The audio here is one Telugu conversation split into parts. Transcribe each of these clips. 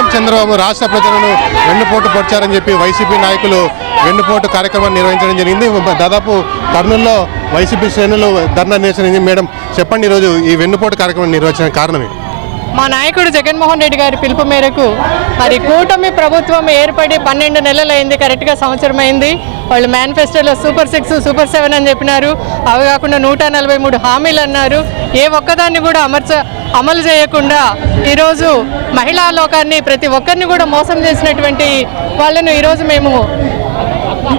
సీఎం చంద్రబాబు రాష్ట్ర ప్రజలను వెన్నుపోటు పొడిచారని చెప్పి వైసీపీ నాయకులు వెన్నుపోటు కార్యక్రమాన్ని నిర్వహించడం జరిగింది. దాదాపు కర్నూలులో వైసీపీ శ్రేణులు ధర్నా నిర్వహించింది. మేడం చెప్పండి, ఈరోజు ఈ వెన్నుపోటు కార్యక్రమం నిర్వహించడానికి కారణమే? మా నాయకుడు జగన్మోహన్ రెడ్డి గారి పిలుపు మేరకు మరి కూటమి ప్రభుత్వం ఏర్పడి 12 నెలలు అయింది, కరెక్ట్గా సంవత్సరం అయింది. వాళ్ళు మేనిఫెస్టోలో సూపర్ 6, సూపర్ 7 అని చెప్పినారు. అవి కాకుండా 143 హామీలు అన్నారు. ఏ ఒక్కదాన్ని కూడా అమలు చేయకుండా ఈరోజు మహిళా లోకాన్ని ప్రతి ఒక్కరిని కూడా మోసం చేసినటువంటి వాళ్ళను ఈరోజు మేము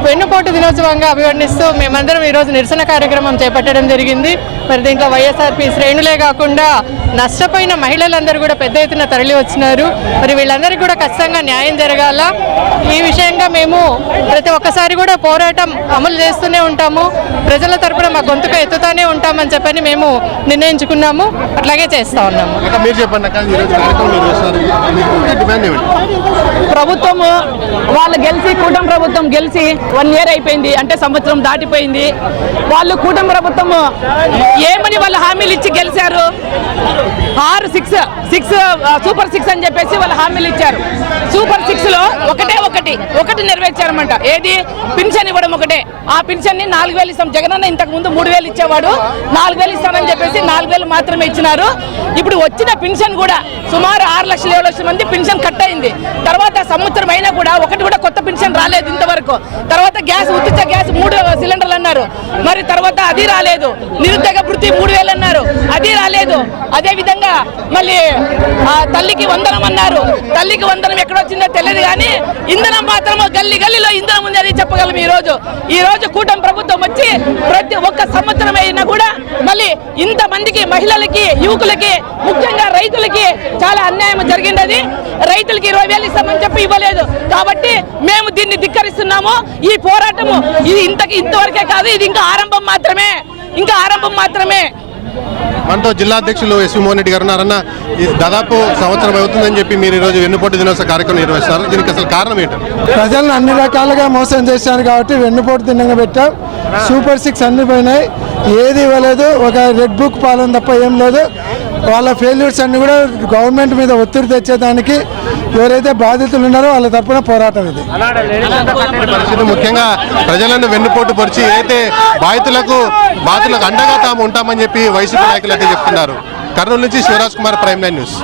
వెన్నుపోటు దినోత్సవంగా అభివర్ణిస్తూ మేమందరం ఈరోజు నిరసన కార్యక్రమం చేపట్టడం జరిగింది. మరి దీంట్లో వైఎస్ఆర్పీ శ్రేణులే కాకుండా నష్టపోయిన మహిళలందరూ కూడా పెద్ద ఎత్తున తరలి వచ్చినారు. మరి వీళ్ళందరికీ కూడా ఖచ్చితంగా న్యాయం జరగాల. ఈ విషయంగా మేము ప్రతి ఒక్కసారి కూడా పోరాటం అమలు చేస్తూనే ఉంటాము. ప్రజల తరపున మా గొంతుక ఎత్తుతూనే ఉంటామని చెప్పని మేము నిర్ణయించుకున్నాము. అట్లాగే చేస్తూ ఉన్నాము. ప్రభుత్వము వాళ్ళు గెలిచి కూటమి ప్రభుత్వం గెలిచి 1 year అయిపోయింది, అంటే సంవత్సరం దాటిపోయింది. వాళ్ళు కూటమి ప్రభుత్వము ఏమని వాళ్ళు హామీలు ఇచ్చి గెలిచారు? 6 సూపర్ 6 అని చెప్పేసి వాళ్ళు హామీలు ఇచ్చారు. సూపర్ 6లో ఒకటి నెరవేర్చారన్నమాట. ఏది? పింఛన్ ఇవ్వడం ఒకటే. ఆ పింఛన్ ని 4,000 ఇస్తాం. జగనన్న ఇంతకు ముందు 3,000 ఇచ్చేవాడు, 4,000 ఇస్తానని చెప్పేసి 4,000 మాత్రమే ఇచ్చినారు. ఇప్పుడు వచ్చిన పింఛన్ కూడా సుమారు 6,7 లక్షల మంది పింఛన్ కట్ అయింది. తర్వాత సంవత్సరం అయినా కూడా ఒకటి కూడా కొత్త పింఛన్ రాలేదు ఇంతవరకు. తర్వాత గ్యాస్, ఉచిత గ్యాస్ 3 సిలిండర్లు అన్నారు, మరి తర్వాత అది రాలేదు. నిరుద్యోగ వృత్తి 3,000 అన్నారు, అది రాలేదు. అదే విధంగా మళ్ళీ తల్లికి వందనం అన్నారు. తల్లికి వందనం ఎక్కడొచ్చిందో తెలియదు, కానీ ఇంధనం మాత్రం గల్లీలో ఇంధనం ఉంది, అది చెప్పగలం. ఈ రోజు కూటమి ప్రభుత్వం వచ్చి ప్రతి ఒక్క సంవత్సరం అయినా కూడా మళ్ళీ ఇంతమందికి మహిళలకి, యువకులకి, ముఖ్యంగా రైతులకి చాలా అన్యాయం జరిగింది. రైతులకి 20,000 ఇస్తామని చెప్పి ఇవ్వలేదు. కాబట్టి మేము దీన్ని ధిక్కరిస్తున్నాము. ఈ పోరాటము ఇది ఇంతవరకే కాదు, ఇది ఇంకా ఆరంభం మాత్రమే. మనతో జిల్లా అధ్యక్షులు ఎస్వి మోహన్ రెడ్డి గారు ఉన్నారన్న. దాదాపు సంవత్సరం అవుతుందని చెప్పి మీరు ఈరోజు వెన్నుపోటు దినోత్సవ కార్యక్రమం నిర్వహిస్తారు. దీనికి అసలు కారణం ఏంటి? ప్రజలను అన్ని రకాలుగా మోసం చేశారు కాబట్టి వెన్నుపోటు దినంగా పెట్టాం. సూపర్ 6 అన్ని పోయినాయి, ఏది ఇవ్వలేదు. ఒక రెడ్ బుక్ పాలన తప్ప ఏం లేదు. వాళ్ళ ఫెయిల్యూర్స్ అన్ని కూడా గవర్నమెంట్ మీద ఒత్తిడి తెచ్చేదానికి ఎవరైతే బాధితులు ఉన్నారో వాళ్ళ తరపున పోరాటం ఇది. ముఖ్యంగా ప్రజలను వెన్నుపోటు పొడిచి అయితే బాధితులకు అండగా తాము ఉంటామని చెప్పి వైసీపీ నాయకులు అయితే చెప్తున్నారు. కర్నూలు నుంచి శివరాజ్ కుమార్, ప్రైమ్9 న్యూస్.